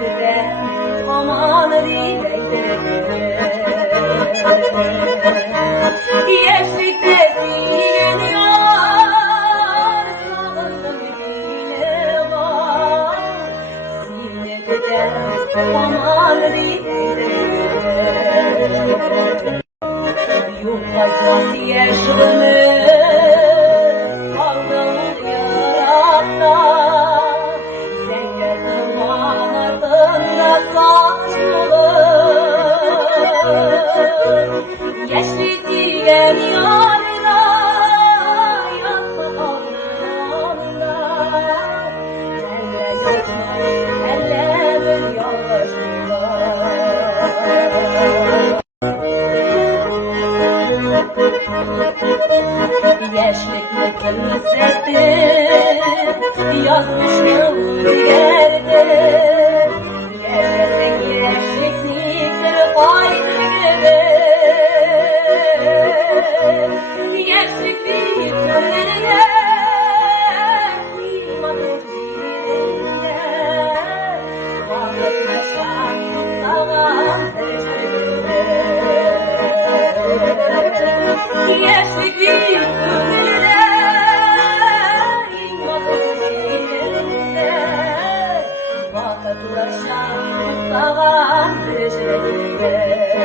güzel aman dileyde Yaşlıkta siliniyor sağında bile var Sine güzel aman dileyde Yok kaçması yaşını kavgalı yaratta Sen geldin ardında saçılır Yaşlı diyen yarına yanma alnında Elle yokma elle bir yavaşlığa Yaşlıklıkın hissetti yazmışım yerde Yaşasın yaşlıklıktır aynı gibi Yaşlıklık önlerine kıymadım dilinde Vakıtlaşan tuttağım tecrübede Yaşlıklık önlerine kıymadım dilinde Vakıtlaşan tuttağım tecrübede